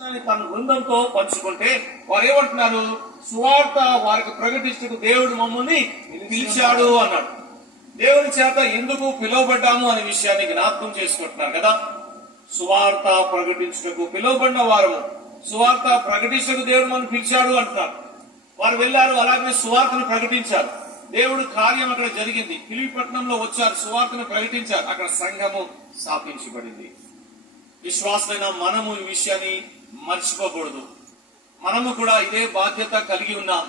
తన బృందంతో పంచుకుంటే వారు ఏమంటున్నారు? సువార్త వారికి ప్రకటించుటకు దేవుడు మమ్మల్ని పిలిచాడు అన్నాడు. దేవుని చేత ఎందుకు పిలువబడ్డాము అనే విషయాన్ని జ్ఞాపకం చేసుకుంటున్నారు కదా. సువార్త ప్రకటించుటకు పిలువబడిన వారము, సువార్త ప్రకటించుటకు దేవుడు మనం పిలిచాడు అంటున్నారు. వారు వెళ్లారు, అలాగే సువార్తను ప్రకటించారు. దేవుడు కార్యం అక్కడ జరిగింది. ఫిలిప్పీ పట్టణంలో వచ్చారు, సువార్తను ప్రకటించారు. అక్కడ సంఘము స్థాపించబడింది. విశ్వాసులైన మనము ఈ విషయాన్ని మర్చిపోకూడదు. మనము కూడా ఇదే బాధ్యత కలిగి ఉన్నాం.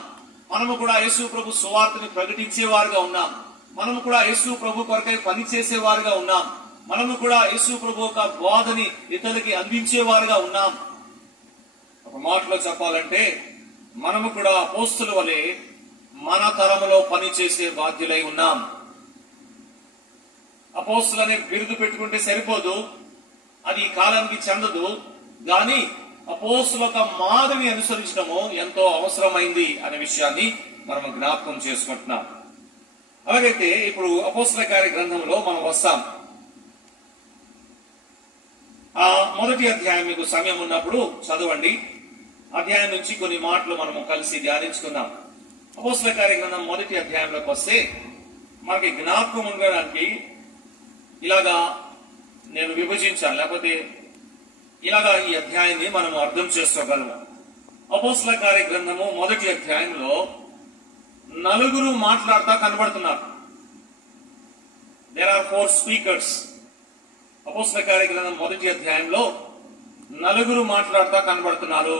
మనము కూడా యేసు ప్రభు సువార్తని ప్రకటించేవారుగా ఉన్నాం. మనము కూడా యేసు ప్రభు కొరకై పనిచేసేవారుగా ఉన్నాం. మనము కూడా యేసు ప్రభు యొక్క బోధని ఇతరులకి అందించేవారుగా ఉన్నాం. ఒక మాటలో చెప్పాలంటే మనము కూడా అపోస్తుల వలె మన తరములో పనిచేసే బాధ్యులై ఉన్నాం. అపోస్తులనే బిరుదు పెట్టుకుంటే సరిపోదు, అది ఈ కాలానికి చెందదు. గాని అపోస్తుల యొక్క మాదిరిని అనుసరించడము ఎంతో అవసరమైంది అనే విషయాన్ని మనం జ్ఞాపకం చేసుకుంటున్నాం. అలాగైతే ఇప్పుడు అపోస్తుల కార్య గ్రంథంలో మనం వస్తాం. ఆ మొదటి అధ్యాయం మీకు సమయం ఉన్నప్పుడు చదవండి. అధ్యాయం నుంచి కొన్ని మాటలు మనము కలిసి ధ్యానించుకుందాం. అపోస్తుల కార్య గ్రంథం మొదటి అధ్యాయంలోకి వస్తే మనకి జ్ఞాపకం ఉండడానికి ఇలాగా నేను విభజించాను, లేకపోతే ఇలాగా ఈ అధ్యాయాన్ని మనం అర్థం చేసుకోగలము. అపోస్తుల కార్య గ్రంథము మొదటి అధ్యాయంలో నలుగురు మాట్లాడుతా కనబడుతున్నారు. There are 4 speakers. అపోస్తుల కార్య గ్రంథం మొదటి అధ్యాయంలో నలుగురు మాట్లాడుతా కనబడుతున్నారు.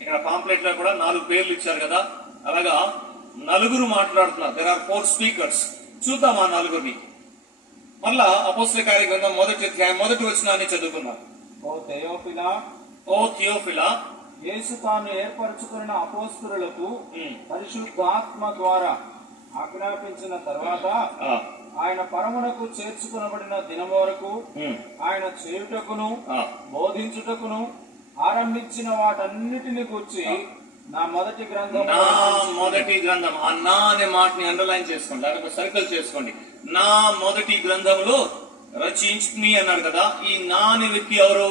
ఇక్కడ పాంప్లెట్ లో కూడా 4 పేర్లు ఇచ్చారు కదా, అలాగా నలుగురు మాట్లాడుతున్నారు. There are 4 speakers. చూద్దాం ఆ నలుగురిని. మళ్ళా అపోస్తుల కార్య గ్రంథం మొదటి అధ్యాయం మొదటి వచనాన్ని చదువుకున్నాం. ఓ థియోఫిలా, యేసు తాను ఏర్పరచుకున్న అపోస్తలులకు పరిశుద్ధాత్మ ద్వారా ఆజ్ఞాపించిన తర్వాత ఆయన పరమునకు చేర్చుకునబడిన దినం వరకు ఆయన చేయుటకును బోధించుటకును ఆరంభించిన వాటన్నిటిని గూర్చి నా మొదటి గ్రంథం ఆ నా అనే మాటని అండర్లైన్ చేసుకోండి, లేకపోతే సర్కిల్ చేసుకోండి. నా మొదటి గ్రంథంలో రచించుకుని అన్నాడు కదా. ఈ నా అనే వ్యక్తి ఎవరు?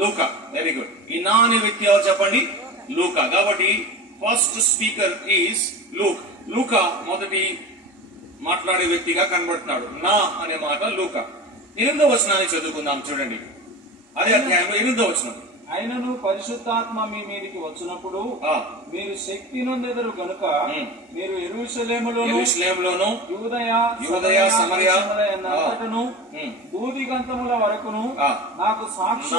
లూకా. Very good. ఈ నా అనే వ్యక్తి ఎవరు చెప్పండి? లూకా. కాబట్టి ఫస్ట్ స్పీకర్ ఈస్ లూక్. లూకా మొదటి మాట్లాడే వ్యక్తిగా కనబడుతున్నాడు. నా అనే మాట లూకా. 8వ వచనాన్ని చదువుకుందాం, చూడండి. అదే అధ్యాయం 8వ వచనం. ఆయనను పరిశుద్ధాత్మ మీ మీదికి వచ్చినప్పుడు మీరు శక్తి నొందెదరు గనుక మీరు యెరూషలేములోను యూదయ సమరయ అంతటను భూదిగంతముల వరకును నాకు సాక్షి